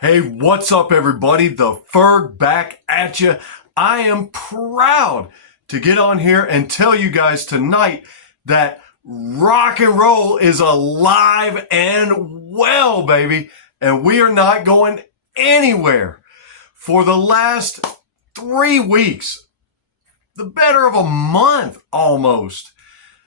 Hey, what's up, everybody? The Ferg back at you. I am proud to get on here and tell you guys tonight that rock and roll is alive and well, baby, and we are not going anywhere. For the last 3 weeks, the better of a month almost,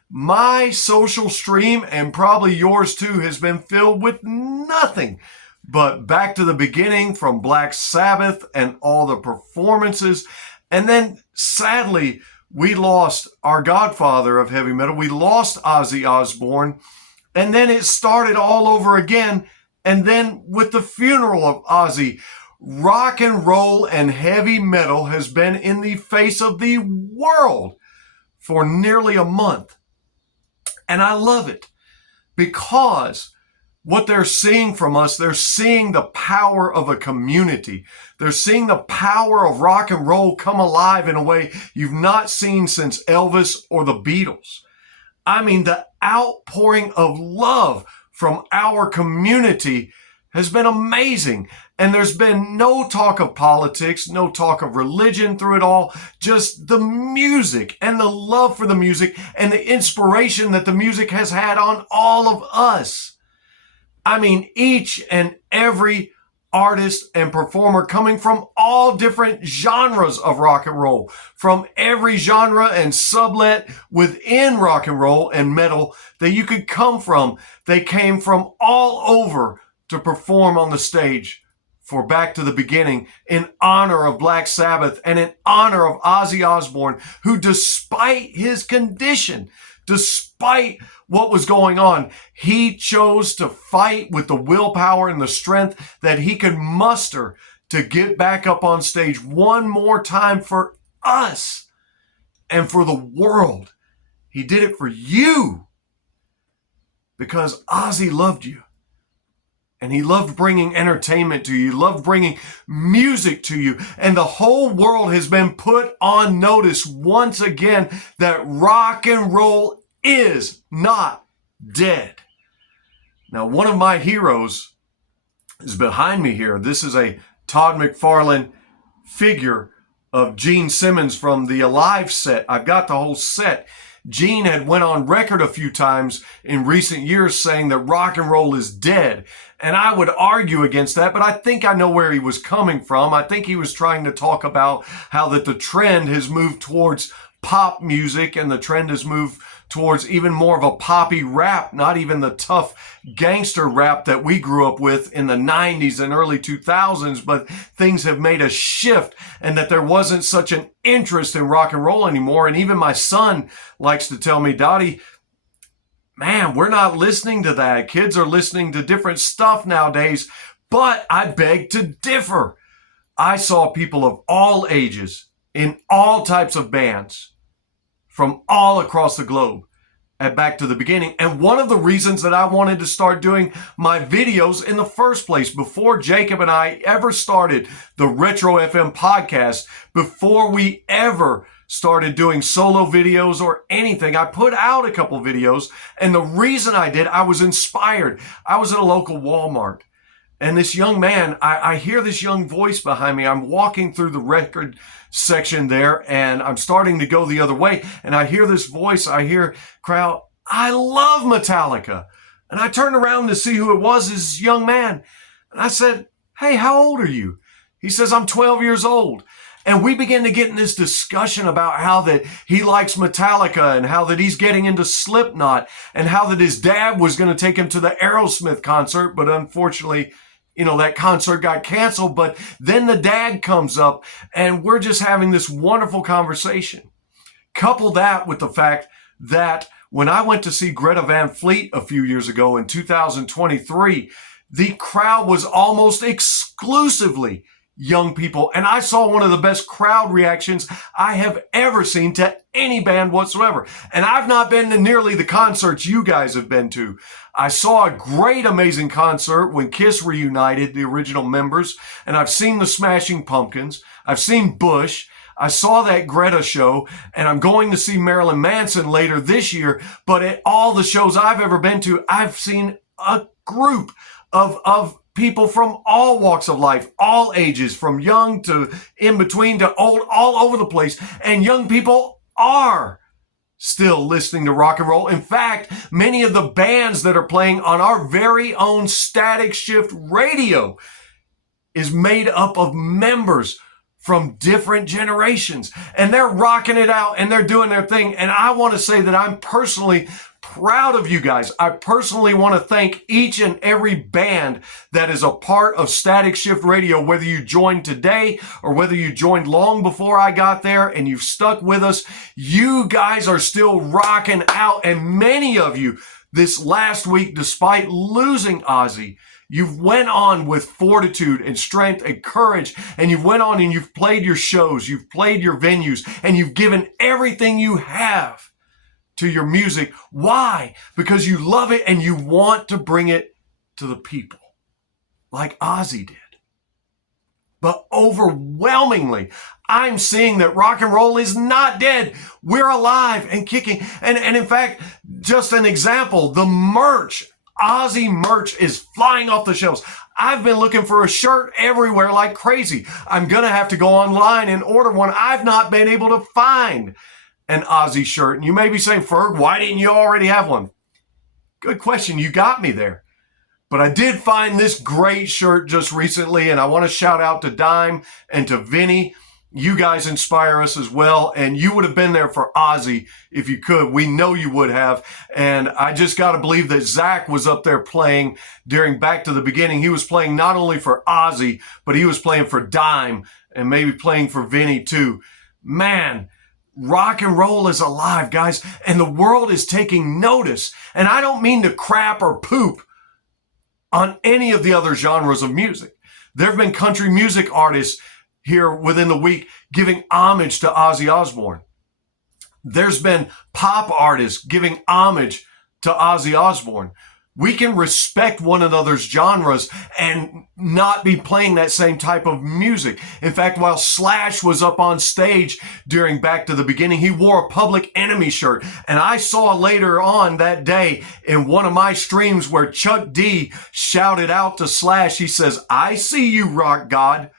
my social stream, and probably yours too, has been filled with nothing but Back to the Beginning from Black Sabbath and all the performances. And then sadly, we lost our godfather of heavy metal. We lost Ozzy Osbourne. And then it started all over again. And then with the funeral of Ozzy, rock and roll and heavy metal has been in the face of the world for nearly a month. And I love it because what they're seeing from us, they're seeing the power of a community. They're seeing the power of rock and roll come alive in a way you've not seen since Elvis or the Beatles. I mean, the outpouring of love from our community has been amazing. And there's been no talk of politics, no talk of religion through it all, just the music and the love for the music and the inspiration that the music has had on all of us. I mean, each and every artist and performer coming from all different genres of rock and roll, from every genre and sublet within rock and roll and metal that you could come from. They came from all over to perform on the stage for Back to the Beginning in honor of Black Sabbath and in honor of Ozzy Osbourne, who despite his condition, despite what was going on, he chose to fight with the willpower and the strength that he could muster to get back up on stage one more time for us and for the world. He did it for you because Ozzy loved you. And he loved bringing entertainment to you. He loved bringing music to you. And the whole world has been put on notice once again that rock and roll is not dead. Now, one of my heroes is behind me here. This is a Todd McFarlane figure of Gene Simmons from the Alive set. I've got the whole set. Gene had went on record a few times in recent years saying that rock and roll is dead. And I would argue against that, but I think I know where he was coming from. I think he was trying to talk about how that the trend has moved towards pop music and the trend has moved towards even more of a poppy rap, not even the tough gangster rap that we grew up with in the 90s and early 2000s, but things have made a shift and that there wasn't such an interest in rock and roll anymore. And even my son likes to tell me, Dottie, man, we're not listening to that. Kids are listening to different stuff nowadays, but I beg to differ. I saw people of all ages in all types of bands from all across the globe at Back to the Beginning. And one of the reasons that I wanted to start doing my videos in the first place, before Jacob and I ever started the Retro FM podcast, before we ever started doing solo videos or anything, I put out a couple videos. And the reason I did, I was inspired. I was at a local Walmart. And this young man, I hear this young voice behind me. I'm walking through the record section there and I'm starting to go the other way. And I hear this voice, I hear crowd, I love Metallica. And I turned around to see who it was, this young man. And I said, hey, how old are you? He says, I'm 12 years old. And we began to get in this discussion about how that he likes Metallica and how that he's getting into Slipknot and how that his dad was going to take him to the Aerosmith concert. But unfortunately, that concert got canceled. But then the dad comes up and we're just having this wonderful conversation. Couple that with the fact that when I went to see Greta Van Fleet a few years ago in 2023, the crowd was almost exclusively young people. And I saw one of the best crowd reactions I have ever seen to any band whatsoever. And I've not been to nearly the concerts you guys have been to. I saw a great, amazing concert when Kiss reunited the original members. And I've seen the Smashing Pumpkins. I've seen Bush. I saw that Greta show, and I'm going to see Marilyn Manson later this year. But at all the shows I've ever been to, I've seen a group of people from all walks of life, all ages, from young to in between to old, all over the place. And young people are still listening to rock and roll. In fact, many of the bands that are playing on our very own Static Shift Radio is made up of members from different generations, and they're rocking it out and they're doing their thing. And I want to say that I'm personally proud of you guys. I personally want to thank each and every band that is a part of Static Shift Radio, whether you joined today or whether you joined long before I got there and you've stuck with us. You guys are still rocking out, and many of you this last week, despite losing Ozzy, you've went on with fortitude and strength and courage, and you've went on and you've played your shows, you've played your venues, and you've given everything you have to your music. Why? Because you love it and you want to bring it to the people, like Ozzy did. But overwhelmingly, I'm seeing that rock and roll is not dead. We're alive and kicking. And in fact, just an example, the merch, Ozzy merch is flying off the shelves. I've been looking for a shirt everywhere like crazy. I'm going to have to go online and order one. I've not been able to find an Ozzy shirt. And you may be saying, Ferg, why didn't you already have one? Good question. You got me there. But I did find this great shirt just recently, and I want to shout out to Dime and to Vinny. You guys inspire us as well, and you would have been there for Ozzy if you could. We know you would have, and I just got to believe that Zach was up there playing during Back to the Beginning. He was playing not only for Ozzy, but he was playing for Dime and maybe playing for Vinny too. Man, rock and roll is alive, guys, and the world is taking notice. And I don't mean to crap or poop on any of the other genres of music. There have been country music artists here within the week giving homage to Ozzy Osbourne. There's been pop artists giving homage to Ozzy Osbourne. We can respect one another's genres and not be playing that same type of music. In fact, while Slash was up on stage during Back to the Beginning, he wore a Public Enemy shirt. And I saw later on that day in one of my streams where Chuck D shouted out to Slash, he says, "I see you, rock god."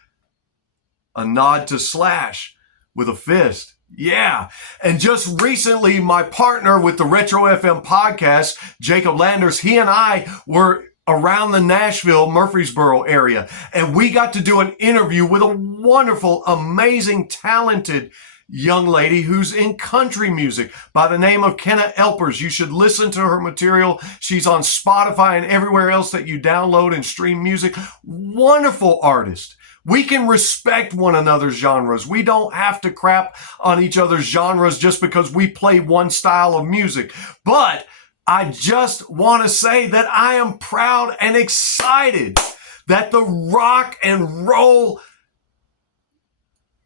A nod to Slash with a fist. Yeah. And just recently, my partner with the Retro FM podcast, Jacob Landers, he and I were around the Nashville, Murfreesboro area, and we got to do an interview with a wonderful, amazing, talented young lady who's in country music by the name of Kenna Elpers. You should listen to her material. She's on Spotify and everywhere else that you download and stream music. Wonderful artist. We can respect one another's genres. We don't have to crap on each other's genres just because we play one style of music. But I just want to say that I am proud and excited that the rock and roll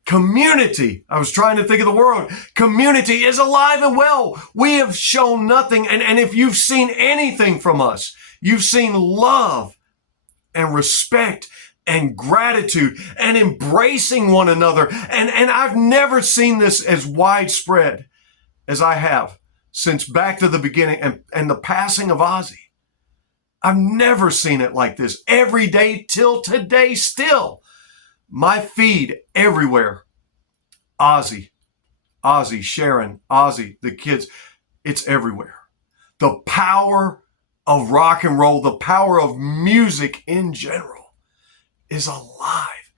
community, I was trying to think of the word, community is alive and well. We have shown nothing. And if you've seen anything from us, you've seen love and respect and gratitude and embracing one another. And I've never seen this as widespread as I have since Back to the Beginning and the passing of Ozzy. I've never seen it like this. Every day till today still. My feed everywhere. Ozzy, Sharon, Ozzy, the kids. It's everywhere. The power of rock and roll, the power of music in general is alive,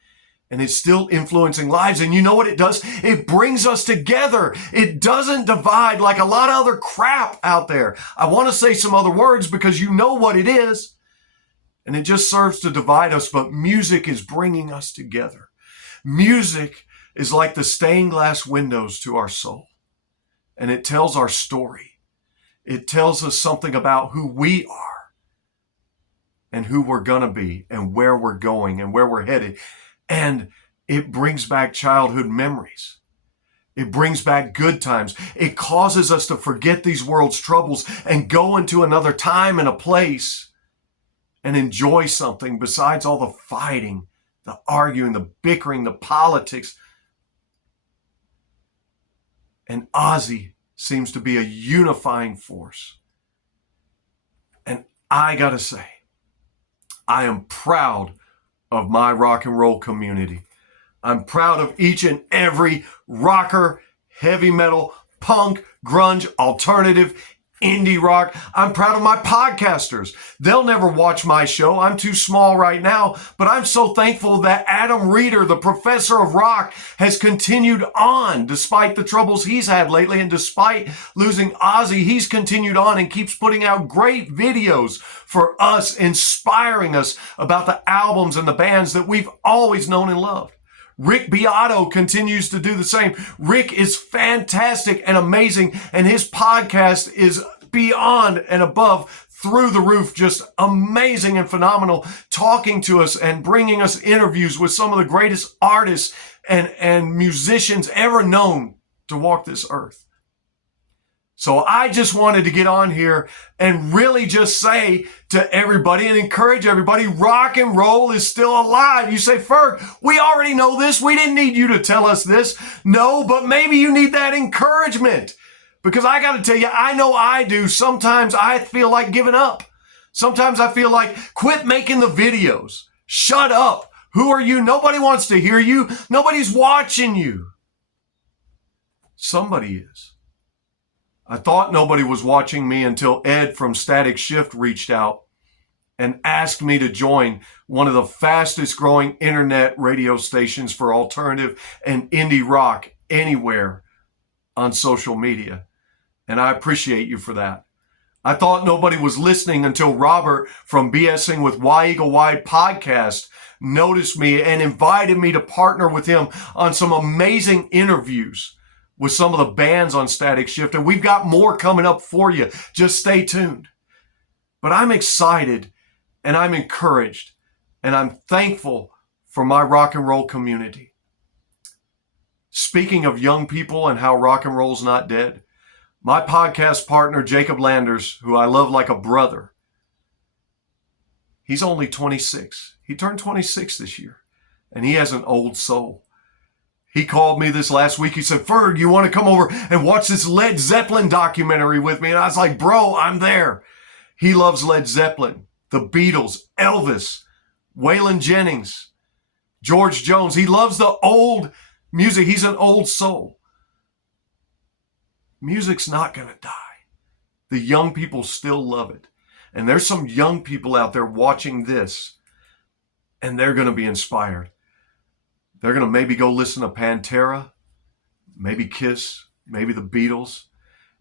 and it's still influencing lives. And you know what it does? It brings us together. It doesn't divide like a lot of other crap out there. I want to say some other words because you know what it is, and it just serves to divide us. But music is bringing us together. Music is like the stained glass windows to our soul, and it tells our story. It tells us something about who we are and who we're going to be and where we're going and where we're headed. And it brings back childhood memories. It brings back good times. It causes us to forget these world's troubles and go into another time and a place and enjoy something besides all the fighting, the arguing, the bickering, the politics. And Ozzy seems to be a unifying force. And I got to say, I am proud of my rock and roll community. I'm proud of each and every rocker, heavy metal, punk, grunge, alternative, indie rock. I'm proud of my podcasters. They'll never watch my show. I'm too small right now, but I'm so thankful that Adam Reeder, the professor of rock, has continued on despite the troubles he's had lately, and despite losing Ozzy, he's continued on and keeps putting out great videos for us, inspiring us about the albums and the bands that we've always known and loved. Rick Beato continues to do the same. Rick is fantastic and amazing, and his podcast is beyond and above, through the roof, just amazing and phenomenal, talking to us and bringing us interviews with some of the greatest artists and musicians ever known to walk this earth. So I just wanted to get on here and really just say to everybody and encourage everybody, rock and roll is still alive. You say, Ferg, we already know this. We didn't need you to tell us this. No, but maybe you need that encouragement. Because I got to tell you, I know I do. Sometimes I feel like giving up. Sometimes I feel like, quit making the videos. Shut up. Who are you? Nobody wants to hear you. Nobody's watching you. Somebody is. I thought nobody was watching me until Ed from Static Shift reached out and asked me to join one of the fastest growing internet radio stations for alternative and indie rock anywhere on social media. And I appreciate you for that. I thought nobody was listening until Robert from BSing with Y-Eagle-Y podcast noticed me and invited me to partner with him on some amazing interviews with some of the bands on Static Shift. And we've got more coming up for you. Just stay tuned. But I'm excited and I'm encouraged and I'm thankful for my rock and roll community. Speaking of young people and how rock and roll's not dead, my podcast partner, Jacob Landers, who I love like a brother, he's only 26. He turned 26 this year, and he has an old soul. He called me this last week. He said, Ferg, you want to come over and watch this Led Zeppelin documentary with me? And I was like, bro, I'm there. He loves Led Zeppelin, the Beatles, Elvis, Waylon Jennings, George Jones. He loves the old music. He's an old soul. Music's not going to die. The young people still love it. And there's some young people out there watching this, and they're going to be inspired. They're going to maybe go listen to Pantera, maybe Kiss, maybe the Beatles.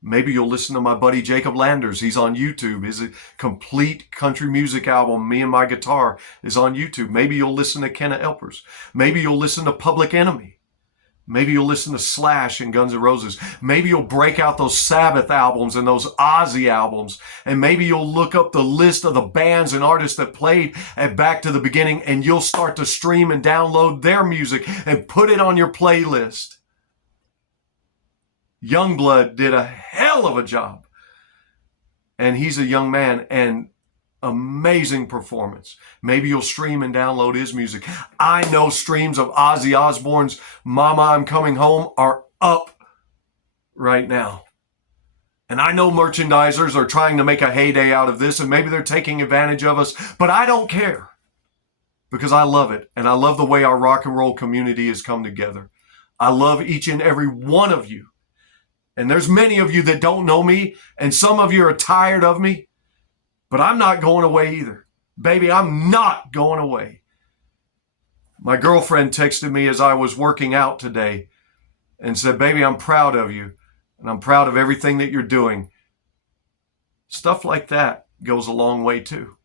Maybe you'll listen to my buddy Jacob Landers. He's on YouTube. His complete country music album, Me and My Guitar, is on YouTube. Maybe you'll listen to Kenna Elpers. Maybe you'll listen to Public Enemy. Maybe you'll listen to Slash and Guns N' Roses. Maybe you'll break out those Sabbath albums and those Ozzy albums. And maybe you'll look up the list of the bands and artists that played at Back to the Beginning, and you'll start to stream and download their music and put it on your playlist. Youngblood did a hell of a job. And he's a young man, and amazing performance. Maybe you'll stream and download his music. I know streams of Ozzy Osbourne's Mama, I'm Coming Home are up right now. And I know merchandisers are trying to make a heyday out of this, and maybe they're taking advantage of us, but I don't care because I love it. And I love the way our rock and roll community has come together. I love each and every one of you. And there's many of you that don't know me, and some of you are tired of me. But I'm not going away either. Baby, I'm not going away. My girlfriend texted me as I was working out today and said, baby, I'm proud of you. And I'm proud of everything that you're doing. Stuff like that goes a long way too.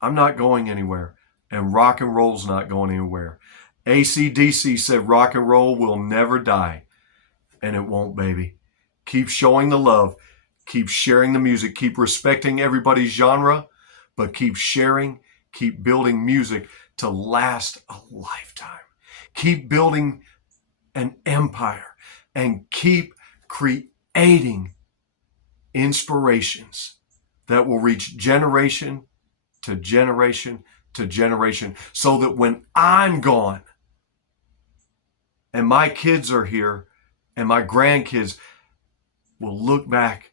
I'm not going anywhere. And rock and roll's not going anywhere. AC/DC said rock and roll will never die. And it won't, baby. Keep showing the love. Keep sharing the music, keep respecting everybody's genre, but keep sharing, keep building music to last a lifetime. Keep building an empire and keep creating inspirations that will reach generation to generation to generation, so that when I'm gone and my kids are here and my grandkids will look back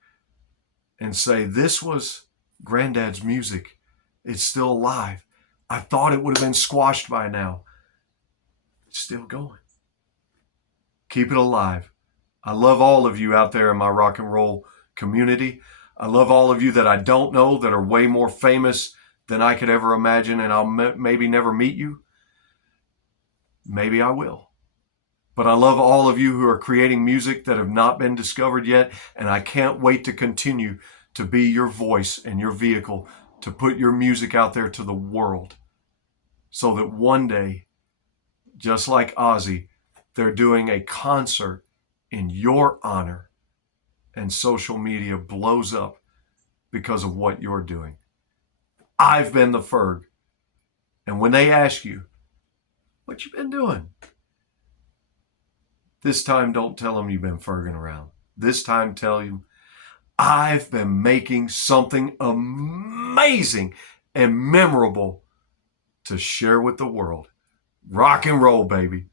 and say, this was Granddad's music It's still alive. I thought it would have been squashed by now. It's still going. Keep it alive. I love all of you out there in my rock and roll community. I love all of you that I don't know that are way more famous than I could ever imagine, and I'll maybe never meet you. Maybe I will. But I love all of you who are creating music that have not been discovered yet, and I can't wait to continue to be your voice and your vehicle to put your music out there to the world so that one day, just like Ozzy, they're doing a concert in your honor and social media blows up because of what you're doing. I've been the Ferg. And when they ask you, what you been doing? This time, don't tell them you've been ferging around. This time, tell them, I've been making something amazing and memorable to share with the world. Rock and roll, baby.